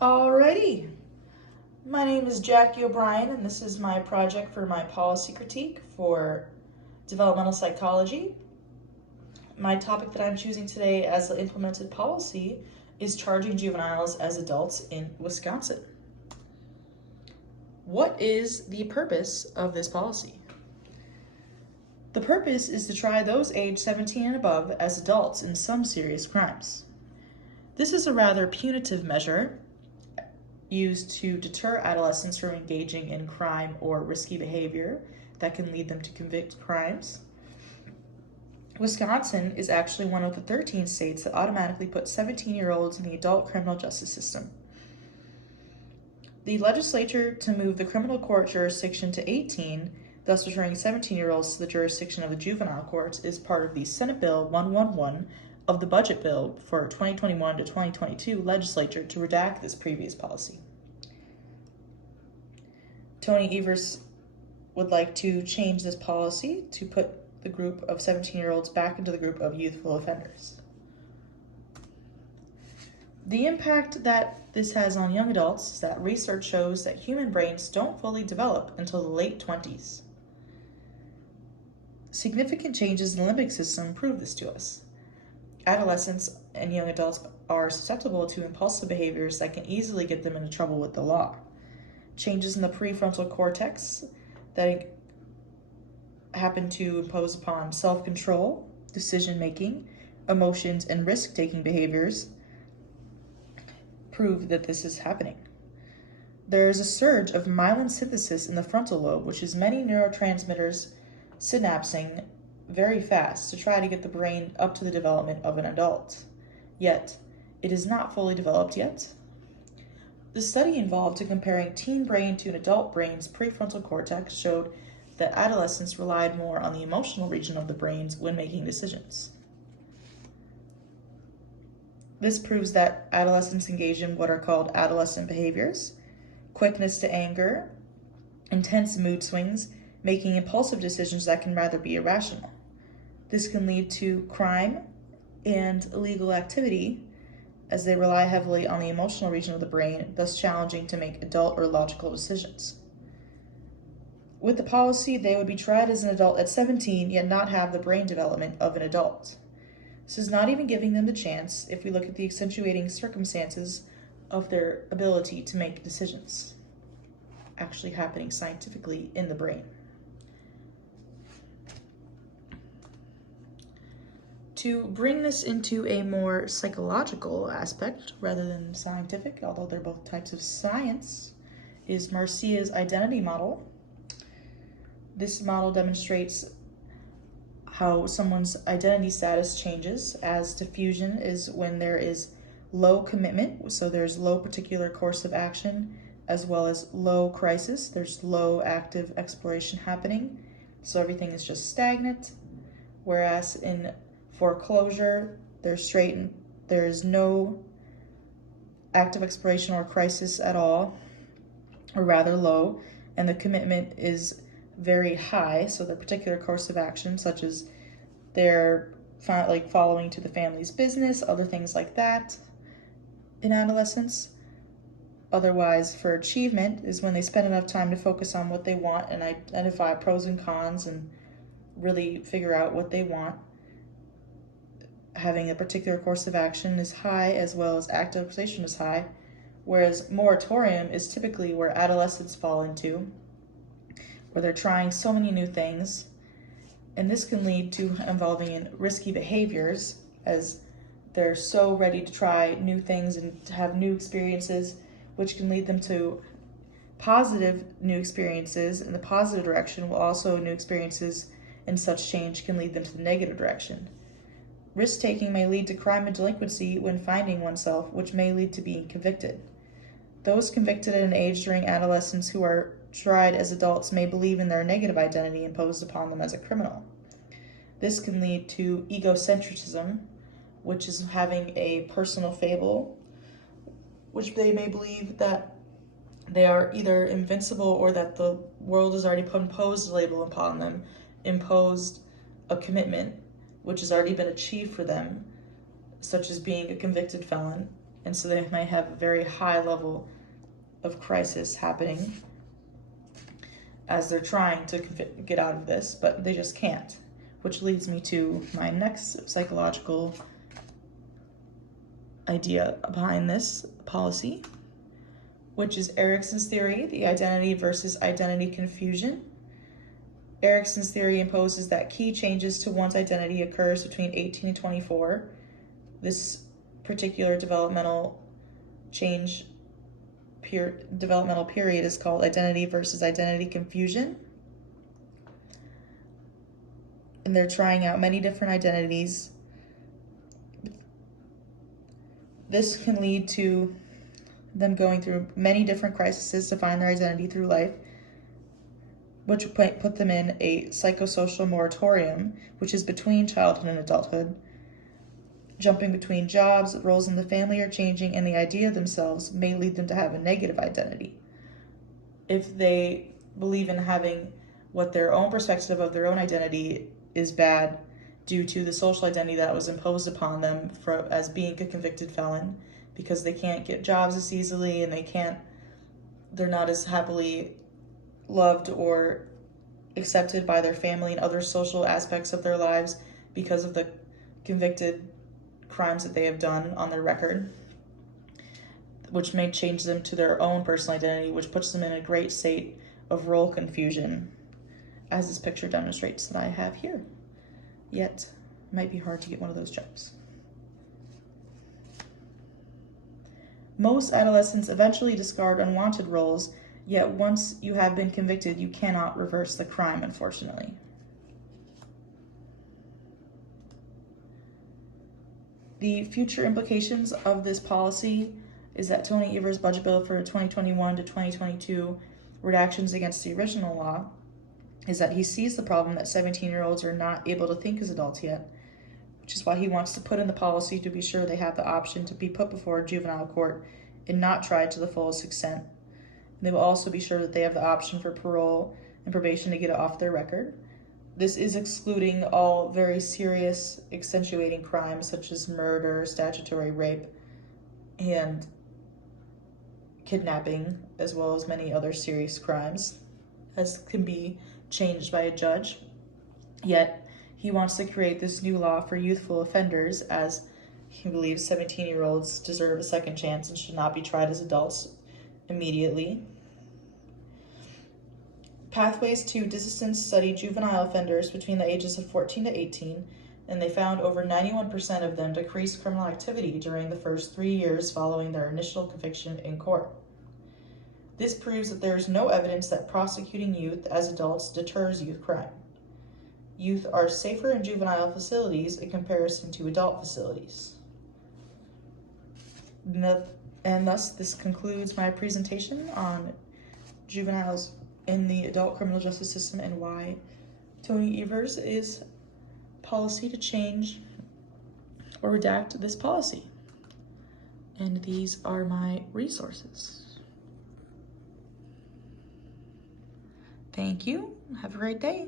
Alrighty, my name is Jackie O'Brien, and this is my project for my policy critique for developmental psychology. My topic that I'm choosing today as the implemented policy is charging juveniles as adults in Wisconsin. What is the purpose of this policy? The purpose is to try those aged 17 and above as adults in some serious crimes. This is a rather punitive measure used to deter adolescents from engaging in crime or risky behavior that can lead them to convict crimes. Wisconsin is actually one of the 13 states that automatically put 17-year-olds in the adult criminal justice system. The legislature to move the criminal court jurisdiction to 18, thus returning 17-year-olds to the jurisdiction of the juvenile courts, is part of the Senate Bill 111 of the budget bill for 2021 to 2022 legislature to redact this previous policy. Tony Evers would like to change this policy to put the group of 17-year-olds back into the group of youthful offenders. The impact that this has on young adults is that research shows that human brains don't fully develop until the late 20s. Significant changes in the limbic system prove this to us. Adolescents and young adults are susceptible to impulsive behaviors that can easily get them into trouble with the law. Changes in the prefrontal cortex that happen to impose upon self-control, decision-making, emotions, and risk-taking behaviors prove that this is happening. There is a surge of myelin synthesis in the frontal lobe, which is many neurotransmitters synapsing very fast to try to get the brain up to the development of an adult. Yet, it is not fully developed yet. The study involved in comparing teen brain to an adult brain's prefrontal cortex showed that adolescents relied more on the emotional region of the brains when making decisions. This proves that adolescents engage in what are called adolescent behaviors, quickness to anger, intense mood swings, making impulsive decisions that can rather be irrational. This can lead to crime and illegal activity as they rely heavily on the emotional region of the brain, thus challenging to make adult or logical decisions. With the policy, they would be tried as an adult at 17, yet not have the brain development of an adult. This is not even giving them the chance if we look at the accentuating circumstances of their ability to make decisions actually happening scientifically in the brain. To bring this into a more psychological aspect rather than scientific, although they're both types of science, is Marcia's identity model. This model demonstrates how someone's identity status changes, as diffusion is when there is low commitment, so there's low particular course of action, as well as low crisis, there's low active exploration happening, so everything is just stagnant, whereas in foreclosure, there's no active exploration or crisis at all, or rather low, and the commitment is very high, so the particular course of action, such as they're following to the family's business, other things like that in adolescence. Otherwise, for achievement is when they spend enough time to focus on what they want and identify pros and cons and really figure out what they want. Having a particular course of action is high, as well as active exploration is high, whereas moratorium is typically where adolescents fall into, where they're trying so many new things, and this can lead to involving in risky behaviors as they're so ready to try new things and to have new experiences, which can lead them to positive new experiences in the positive direction, while also new experiences and such change can lead them to the negative direction. Risk-taking may lead to crime and delinquency when finding oneself, which may lead to being convicted. Those convicted at an age during adolescence who are tried as adults may believe in their negative identity imposed upon them as a criminal. This can lead to egocentrism, which is having a personal fable, which they may believe that they are either invincible or that the world has already imposed a label upon them, imposed a commitment, which has already been achieved for them, such as being a convicted felon, and so they might have a very high level of crisis happening as they're trying to get out of this, but they just can't, which leads me to my next psychological idea behind this policy, which is Erikson's theory, the identity versus identity confusion. Erikson's theory imposes that key changes to one's identity occurs between 18 and 24. This particular developmental period is called identity versus identity confusion. And they're trying out many different identities. This can lead to them going through many different crises to find their identity through life, which put them in a psychosocial moratorium, which is between childhood and adulthood. Jumping between jobs, roles in the family are changing, and the idea of themselves may lead them to have a negative identity. If they believe in having what their own perspective of their own identity is bad due to the social identity that was imposed upon them as being a convicted felon, because they can't get jobs as easily and they're not as happily loved or accepted by their family and other social aspects of their lives because of the convicted crimes that they have done on their record, which may change them to their own personal identity, which puts them in a great state of role confusion, as this picture demonstrates that I have here. Yet, it might be hard to get one of those jobs. Most adolescents eventually discard unwanted roles, yet once you have been convicted, you cannot reverse the crime, unfortunately. The future implications of this policy is that Tony Evers' budget bill for 2021 to 2022 redactions against the original law is that he sees the problem that 17-year-olds are not able to think as adults yet, which is why he wants to put in the policy to be sure they have the option to be put before a juvenile court and not tried to the fullest extent. They will also be sure that they have the option for parole and probation to get it off their record. This is excluding all very serious accentuating crimes such as murder, statutory rape, and kidnapping, as well as many other serious crimes, as can be changed by a judge. Yet, he wants to create this new law for youthful offenders, as he believes 17-year-olds deserve a second chance and should not be tried as adults immediately. Pathways to Desistance studied juvenile offenders between the ages of 14 to 18, and they found over 91% of them decreased criminal activity during the first 3 years following their initial conviction in court. This proves that there is no evidence that prosecuting youth as adults deters youth crime. Youth are safer in juvenile facilities in comparison to adult facilities. And thus, this concludes my presentation on juveniles in the adult criminal justice system and why Tony Evers is policy to change or redact this policy. And these are my resources. Thank you. Have a great day.